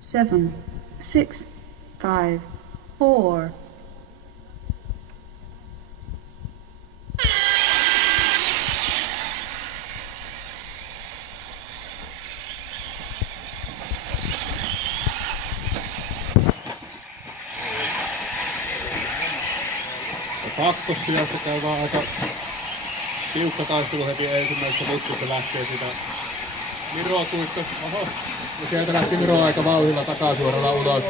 7, 6, 5, 4. Kakkossijassa käydään aika tiukka taistelu heti ensimmäisessä vitkussa lähtee sitä Miro kuitta. Oho, ja sieltä lähti Miro aika vauhdilla takasuoralla ulos.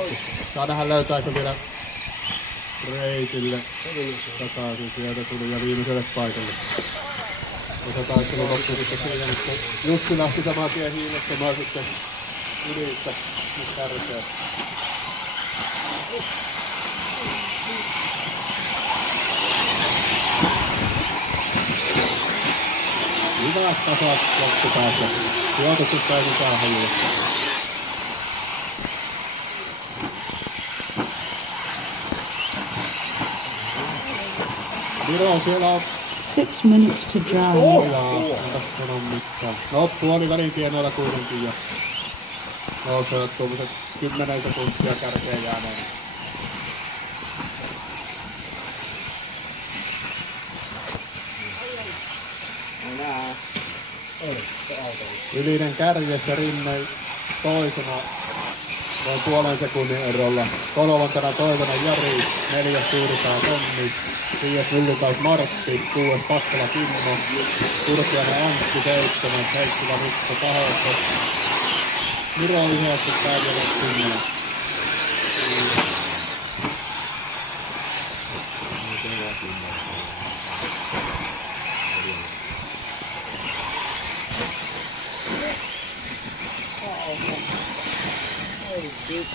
Saa nähdä löytääkö vielä reitille takaisin. Sieltä tuli ja viimeiselle paikalle. Osa taistelu loppui sitten siihen, että Jussi lähti saman tien hiilostamaan sitten ylistä. Nyt tärkeää. Hyvät tasat loppupäässä. Sijoitukset täytyy saada hiilistä. Miro, siellä on 6 minutes to drive. Entäs sanon mitään. No, puolivälin tienoilla kuitenkin ja nousee tuollaiset 10 sekuntia kärkeen jääneen. Ylinen kärjessä Rinne toisena noin puolen sekunnin erolla. Kolmantena Toivonen Jari, 4. Suuripää Tommi, 5. Myllykaus Martti, 6. Pakkala Kimmo, Turkiainen Antti 7, Heikkilä Mikko 8, Miro 9, Päivälä 10.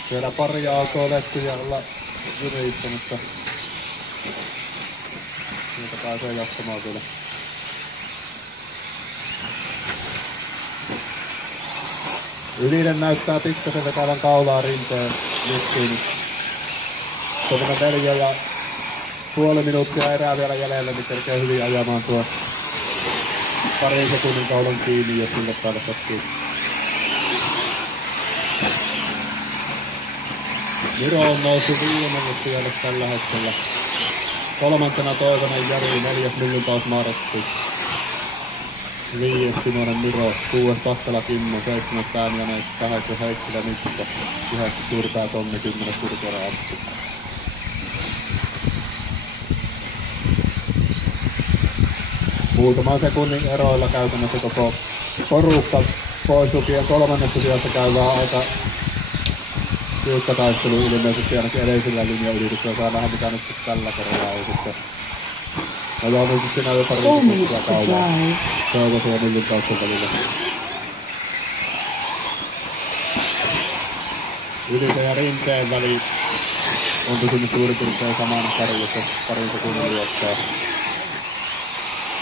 Siellä pari autoa lettyjä olla yrittämässä. Sieltä pääsee jatkamaan vielä. Ylinen näyttää pikkasen vetävän kaulaa Rinteen lyttyyn. Tuommoinen 4,5 minuuttia erää vielä jäljellä, niin kerkee hyvin ajamaan tuo parin sekunnin kaulan kiinni, jos sille päälle sattuu. Miro on noussut 5. siellä tällä hetkellä. 3. Toivonen Jari, 4. Myllykaus Martti. 5. Simonen Miro, 6. Pakkala Kimmo, 7. Päämiäinen, 8. Heikkilä Mikko, 9. Suurpää Tommi, 10. Turkiainen Antti. Muutaman sekunnin eroilla käytännössä koko porukka pois lukien 3. sijassa käydään aika tiukka taistelu ilmeisesti ainakin edellisellä linjaylityksellä. Saa nähdä mitä nyt tällä kerralla on sitten. No joo, nyt siinä on jo pari sekuntia kaudella. Toivoisin ja Myllyn kautta välillä. Ylisen ja Rinteen väli on pysynyt suurin piirtein saman karjassa parin sekunnin luokkaa.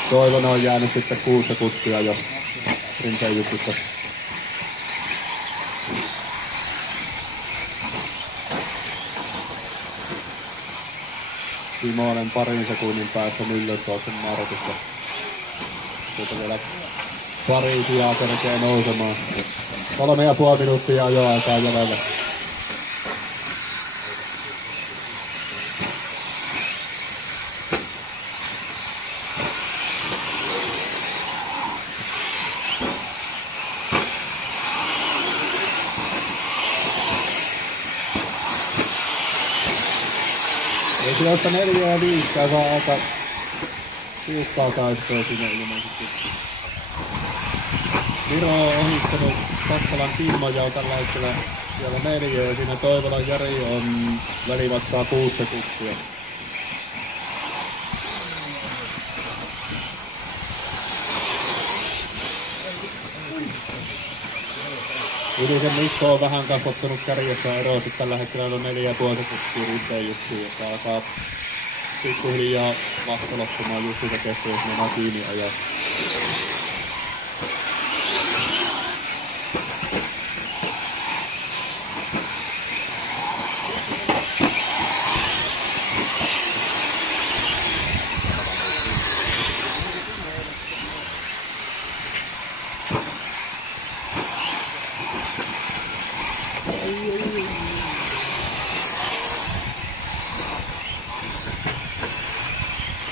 Toivonen on jäänyt sitten 6 sekuntia jo Rinteen jutussa. Simonen parin sekunnin päässä Myllykauksen Martissa. Sieltä vielä pari sijaa kerkee nousemaan. 3,5 minuuttia ajoaikaa jäljellä. Sijoista 4 ja 5 käydään aika tiukkaa taistoa sinne ilmeisesti. Miro on ohittanut Pakkalan Kimmo ja on tällä hetkellä siellä 4 ja siinä Toivolan Jari on välimatkaa 6 sekuntia. Ylisen Mikko on vähän kasvattanut kärjessä eroa, sitten tällä hetkellä on 4,5 sekuntia Rinteen Jussi, joka alkaa pikkuhiljaa vastalottamaan Jussilta kesken, jos mennään kiinni ajaa.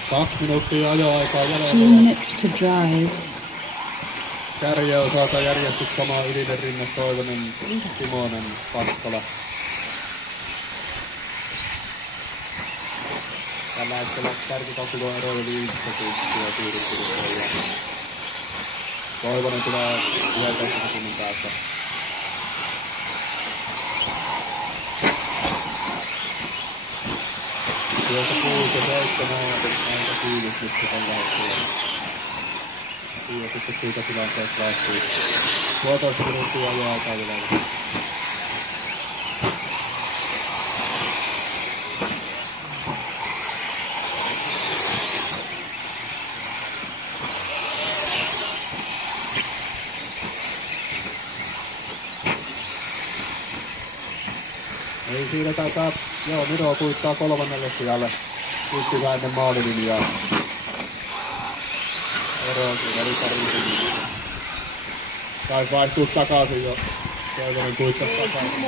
2 minuuttia ajoaikaa 2 jäljellä. minutes to drive. Kärjen osalta järjestyskamaa Ylinen, Rinne, Toivonen, Timonen, Pakkola. Tällä hetkellä kärkikaukkuko ero oli 5 sekuntia siirryttynyt. Toivonen tulee 11 sekunnin päästä. Tuossa 6 ja 7 aika kiinnostukset tällä hetkellä. Ja sitten siitä tilanteesta lähtii 1,5 minuuttia ajoaikaa vielä. Ei siinä taitaa, joo, Miro kuittaa 3. sijalle. Yksi ennen maalilinjaa. Ero siinä oli pari. Taisi vaihtua takaisin jo. Toivonen kuittaa takaisin.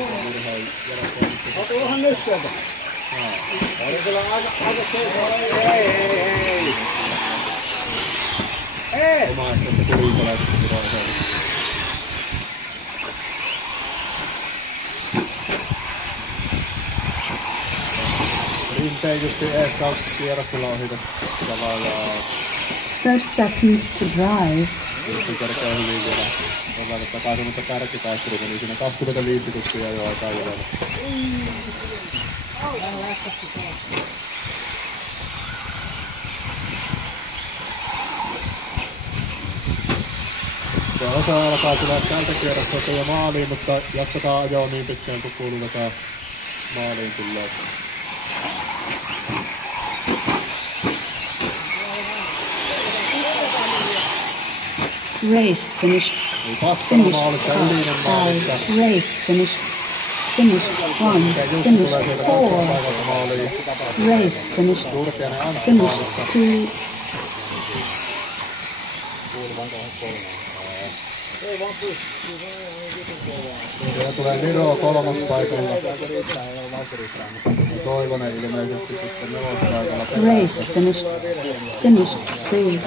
Tuohan nyt sieltä. Oli kyllä aika Ei! Omaehtoista kuritalaisesta Miro. Rinteen Jussi Eekka on kierroksella ohitettu tavallaan. 30 seconds to drive. Jussi kerkee hyvin vielä. Ollaan takaisin, mutta kärkitaistelu meni siinä 25 sekuntia jo aikaa jäljellä. Ja osa alkaa tulla tältä kierrokselta jo maaliin, mutta jatketaan ajoa niin pitkään kun kuulutetaan maaliin kyllä. Race finished. Ei Pakkola maalissa, Ylinen maalissa. 5. Race finished. Finish 1. Finish 4. Race finished. Turtiainen Antti Finish maalissa. 2. Siellä tulee Miro 3. paikalla. Toivonen ilmeisesti sitten 4. paikalla. Race finished. Finished 3.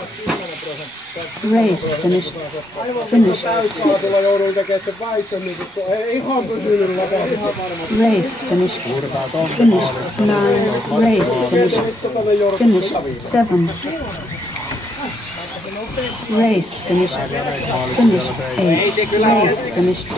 Race finished. Finished 6. Tuolla jouduin tekemään sen vaihton, niin ei ihan pysynyt lakassa. Race finished. Kurtaa tonne Finished maaliin. 9. Race finished. Finished 7. Race finished. Finished 8. Race finished.